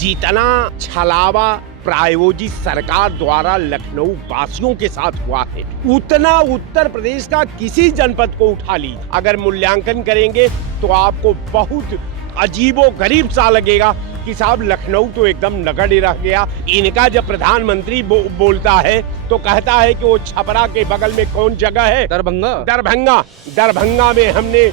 जितना छलावा प्रायोजित सरकार द्वारा लखनऊ वासियों के साथ हुआ है, उतना उत्तर प्रदेश का किसी जनपद को उठा लीजिए, अगर मूल्यांकन करेंगे तो आपको बहुत अजीबोगरीब सा लगेगा कि साहब लखनऊ तो एकदम नगण्य रह गया। इनका जब प्रधानमंत्री बोलता है तो कहता है कि वो छपरा के बगल में कौन जगह है, दरभंगा में हमने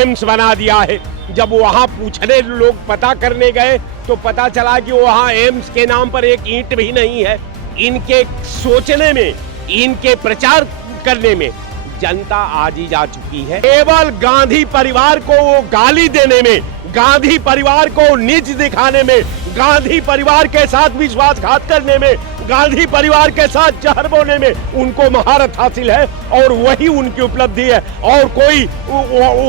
एम्स बना दिया है। जब वहाँ पूछने लोग पता करने गए तो पता चला कि वहाँ एम्स के नाम पर एक ईंट भी नहीं है। इनके सोचने में, इनके प्रचार करने में जनता आज ही जा चुकी है। केवल गांधी परिवार को वो गाली देने में, गांधी परिवार को नीच दिखाने में, गांधी परिवार के साथ विश्वासघात करने में, गांधी परिवार के साथ जहर बोने में उनको महारत हासिल है और वही उनकी उपलब्धि है और कोई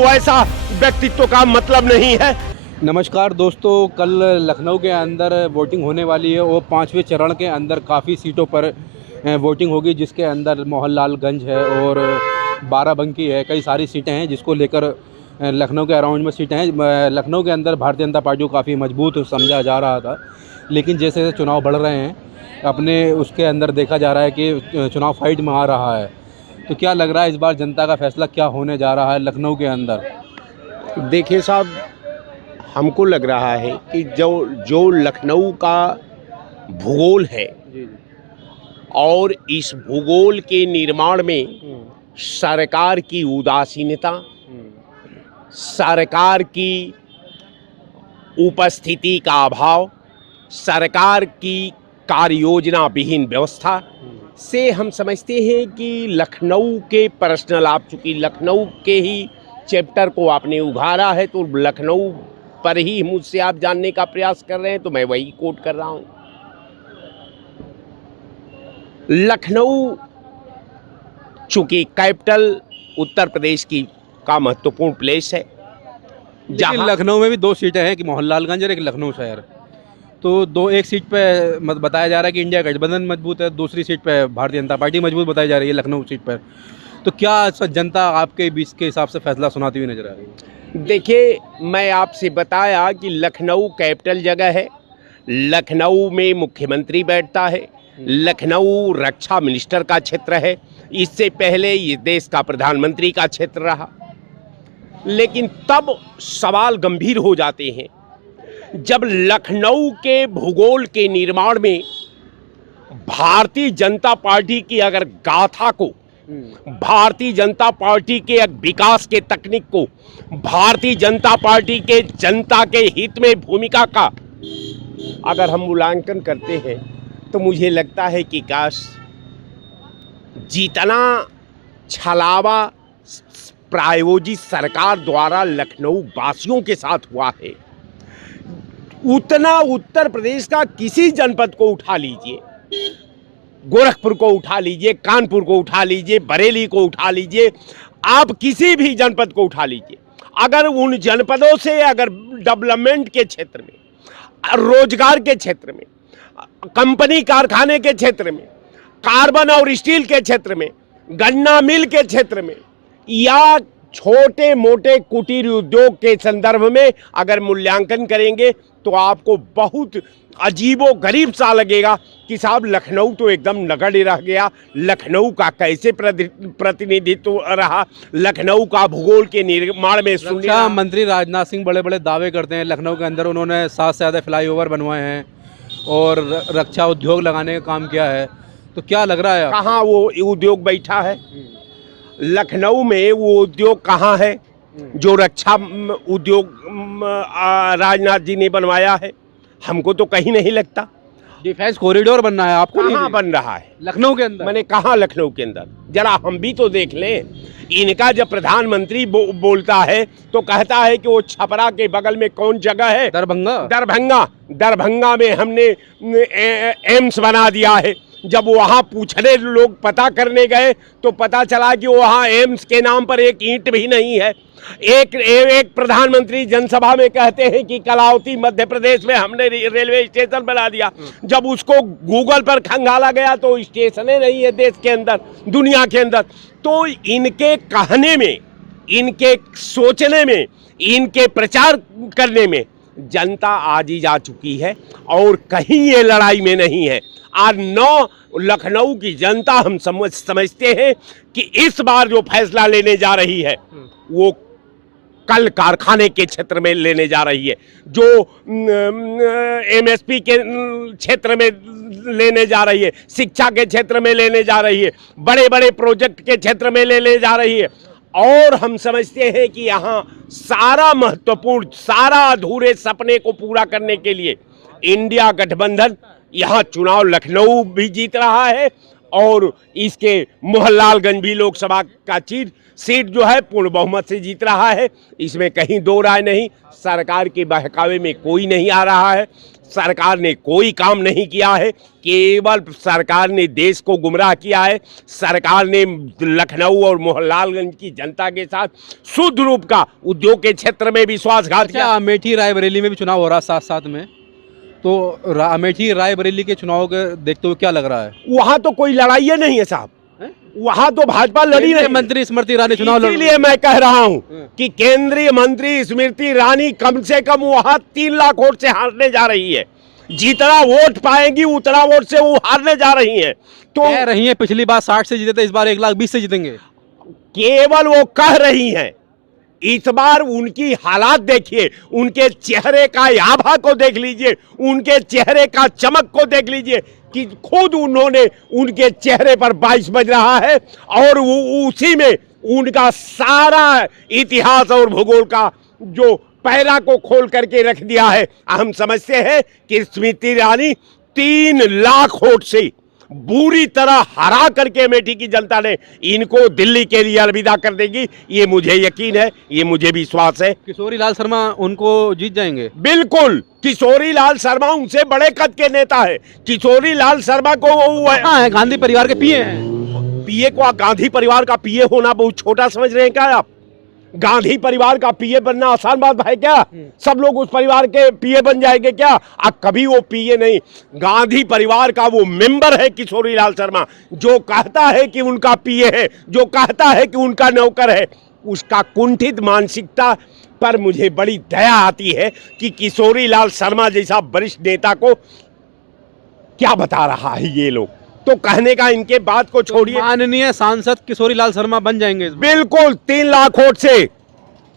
वैसा व्यक्तित्व का मतलब नहीं है। नमस्कार दोस्तों, कल लखनऊ के अंदर वोटिंग होने वाली है और 5वें चरण के अंदर काफ़ी सीटों पर वोटिंग होगी, जिसके अंदर मोहनलालगंज है और बाराबंकी है। कई सारी सीटें हैं जिसको लेकर लखनऊ के अराउंड में सीटें हैं। लखनऊ के अंदर भारतीय जनता पार्टी को काफ़ी मजबूत समझा जा रहा था, लेकिन जैसे जैसे चुनाव बढ़ रहे हैं अपने उसके अंदर देखा जा रहा है कि चुनाव फाइट में आ रहा है। तो क्या लग रहा है इस बार जनता का फैसला क्या होने जा रहा है लखनऊ के अंदर? देखिए साहब, हमको लग रहा है कि जो लखनऊ का भूगोल है और इस भूगोल के निर्माण में सरकार की उदासीनता, सरकार की उपस्थिति का अभाव, सरकार की कार्य योजना विहीन व्यवस्था से हम समझते हैं कि लखनऊ के पर्सनल, आप चूंकि लखनऊ के ही चैप्टर को आपने उघाड़ा है तो लखनऊ पर ही मुझसे आप जानने का प्रयास कर रहे हैं, तो मैं वही कोट कर रहा हूं। लखनऊ चूंकि कैपिटल उत्तर प्रदेश की का महत्वपूर्ण प्लेस है, जहां लखनऊ में भी 2 सीटें हैं कि मोहनलालगंज और एक लखनऊ शहर। तो एक सीट पे बताया जा रहा है कि इंडिया गठबंधन मजबूत है, दूसरी सीट पे भारतीय जनता पार्टी मजबूत बताई जा रही है लखनऊ सीट पर। तो क्या जनता आपके बीच के हिसाब से फैसला सुनाती हुई नजर आ रही है? देखिए, मैं आपसे बताया कि लखनऊ कैपिटल जगह है, लखनऊ में मुख्यमंत्री बैठता है, लखनऊ रक्षा मिनिस्टर का क्षेत्र है, इससे पहले ये देश का प्रधानमंत्री का क्षेत्र रहा। लेकिन तब सवाल गंभीर हो जाते हैं जब लखनऊ के भूगोल के निर्माण में भारतीय जनता पार्टी की अगर गाथा को, भारतीय जनता पार्टी के विकास के तकनीक को, भारतीय जनता पार्टी के जनता के हित में भूमिका का अगर हम मूल्यांकन करते हैं तो मुझे लगता है कि काश जितना छलावा प्रायोजित सरकार द्वारा लखनऊ वासियों के साथ हुआ है, उतना उत्तर प्रदेश का किसी जनपद को उठा लीजिए, गोरखपुर को उठा लीजिए, कानपुर को उठा लीजिए, बरेली को उठा लीजिए, आप किसी भी जनपद को उठा लीजिए, अगर उन जनपदों से अगर डेवलपमेंट के क्षेत्र में, रोजगार के क्षेत्र में, कंपनी कारखाने के क्षेत्र में, कार्बन और स्टील के क्षेत्र में, गन्ना मिल के क्षेत्र में या छोटे मोटे कुटीर उद्योग के संदर्भ में अगर मूल्यांकन करेंगे तो आपको बहुत अजीबोगरीब सा लगेगा कि साहब लखनऊ तो एकदम नगण्य रह गया। लखनऊ का कैसे प्रतिनिधित्व रहा, लखनऊ का भूगोल के निर्माण में रक्षा मंत्री राजनाथ सिंह बड़े बड़े दावे करते हैं लखनऊ के अंदर उन्होंने 7 से ज़्यादा फ्लाईओवर बनवाए हैं और रक्षा उद्योग लगाने का काम किया है। तो क्या लग रहा है कहाँ वो उद्योग बैठा है? लखनऊ में वो उद्योग कहाँ है जो रक्षा उद्योग राजनाथ जी ने बनवाया है? हमको तो कहीं नहीं लगता। डिफेंस कॉरिडोर बनना है, आपको कहाँ बन रहा है लखनऊ के अंदर? मैंने कहा लखनऊ के अंदर, जरा हम भी तो देख लें। इनका जब प्रधानमंत्री बोलता है तो कहता है कि वो छपरा के बगल में कौन जगह है, दरभंगा में हमने एम्स बना दिया है। जब वहाँ पूछने लोग पता करने गए तो पता चला कि वहाँ एम्स के नाम पर एक ईंट भी नहीं है। एक प्रधानमंत्री जनसभा में कहते हैं कि कलावती मध्य प्रदेश में हमने रेलवे स्टेशन बना दिया। जब उसको गूगल पर खंगाला गया तो स्टेशन नहीं है देश के अंदर, दुनिया के अंदर। तो इनके कहने में, इनके सोचने में, इनके प्रचार करने में जनता आज ही जा चुकी है और कहीं ये लड़ाई में नहीं है। आज 9 लखनऊ की जनता हम समझते हैं कि इस बार जो फैसला लेने जा रही है वो कल कारखाने के क्षेत्र में लेने जा रही है, जो एमएसपी के क्षेत्र में लेने जा रही है, शिक्षा के क्षेत्र में लेने जा रही है, बड़े बड़े प्रोजेक्ट के क्षेत्र में लेने जा रही है। और हम समझते हैं कि यहाँ सारा महत्वपूर्ण, सारा अधूरे सपने को पूरा करने के लिए इंडिया गठबंधन यहाँ चुनाव लखनऊ भी जीत रहा है और इसके मोहनलालगंज भी लोकसभा का सीट जो है पूर्ण बहुमत से जीत रहा है। इसमें कहीं दो राय नहीं। सरकार के बहकावे में कोई नहीं आ रहा है, सरकार ने कोई काम नहीं किया है, केवल सरकार ने देश को गुमराह किया है। सरकार ने लखनऊ और मोहनलालगंज की जनता के साथ शुद्ध रूप का उद्योग के क्षेत्र में विश्वासघात किया। अमेठी रायबरेली में भी चुनाव हो रहा है साथ साथ में, तो अमेठी रायबरेली के चुनाव के देखते हुए क्या लग रहा है? वहां तो कोई लड़ाई नहीं है साहब, वहां तो भाजपा लड़ी नहीं। मंत्री स्मृति ईरानी चुनाव लड़, इसलिए मैं कह रहा हूं कि केंद्रीय मंत्री स्मृति ईरानी कम से कम वहां 3 लाख वोट से हारने जा रही है। जितना वोट पाएंगी उतना वोट से वो हारने जा रही हैं। तो कह रही हैं पिछली बार 60 से जीते थे, इस बार 1,20,000 से जीतेंगे। केवल वो कह रही हैं, इस बार उनकी हालात देखिए, उनके चेहरे का आभा को देख लीजिए, उनके चेहरे का चमक को देख लीजिए कि खुद उन्होंने, उनके चेहरे पर 22 बज रहा है और उसी में उनका सारा इतिहास और भूगोल का जो पैरा को खोल करके रख दिया है। हम समझते हैं कि स्मृति ईरानी 3 लाख वोट से बुरी तरह हरा करके अमेठी की जनता ने इनको दिल्ली के लिए अलविदा कर देगी। ये मुझे यकीन है, ये मुझे विश्वास है। किशोरी लाल शर्मा उनको जीत जाएंगे। बिल्कुल, किशोरी लाल शर्मा उनसे बड़े कद के नेता है। किशोरी लाल शर्मा को हाँ, गांधी परिवार के पीए हैं। पीए को गांधी परिवार का पीए होना बहुत छोटा समझ रहे हैं क्या आप? गांधी परिवार का पीए बनना आसान बात है क्या? सब लोग उस परिवार के पीए बन जाएंगे क्या? कभी वो पीए नहीं, गांधी परिवार का वो मेंबर है किशोरी लाल शर्मा। जो कहता है कि उनका पीए है, जो कहता है कि उनका नौकर है, उसका कुंठित मानसिकता पर मुझे बड़ी दया आती है कि किशोरी लाल शर्मा जैसा वरिष्ठ नेता को क्या बता रहा है ये लोग। तो कहने का इनके बात को छोड़िए। तो माननीय सांसद किशोरी लाल शर्मा बन जाएंगे। बिल्कुल 3 लाख वोट से,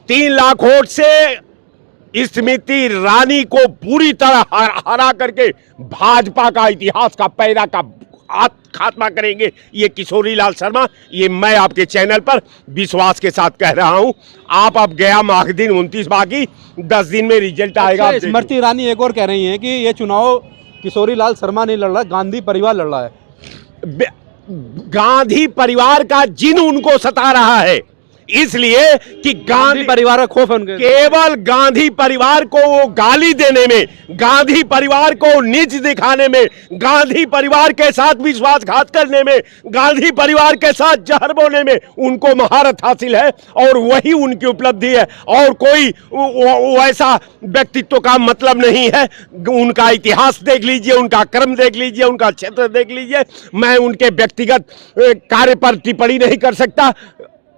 3 लाख वोट से स्मृति ईरानी को पूरी तरह हरा करके भाजपा का इतिहास का पैरा का खात्मा करेंगे ये किशोरी लाल शर्मा। ये मैं आपके चैनल पर विश्वास के साथ कह रहा हूं। आप अब गया माह दिन 29 बाकी 10 दिन में रिजल्ट आएगा। स्मृति ईरानी एक और कह रही हैं कि ये चुनाव किशोरी लाल शर्मा नहीं लड़ रहा, गांधी परिवार लड़ रहा है। गांधी परिवार का जिन उनको सता रहा है, इसलिए कि गांधी परिवार का खौफ है उनके। केवल गांधी परिवार को वो गाली देने में, गांधी परिवार को नीच दिखाने में, गांधी परिवार के साथ विश्वासघात करने में, गांधी परिवार के साथ जहर बोने में उनको महारत हासिल है और वही उनकी उपलब्धि है। और कोई वैसा व्यक्तित्व का मतलब नहीं है। उनका इतिहास देख लीजिए, उनका कर्म देख लीजिए, उनका क्षेत्र देख लीजिए। मैं उनके व्यक्तिगत कार्य पर टिप्पणी नहीं कर सकता।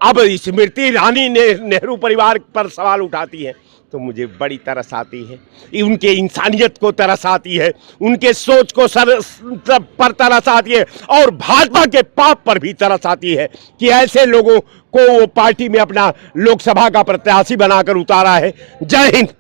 अब स्मृति ईरानी ने नेहरू परिवार पर सवाल उठाती है तो मुझे बड़ी तरस आती है। उनके इंसानियत को तरस आती है, उनके सोच को पर तरस आती है और भाजपा के पाप पर भी तरस आती है कि ऐसे लोगों को वो पार्टी में अपना लोकसभा का प्रत्याशी बनाकर उतारा है। जय हिंद।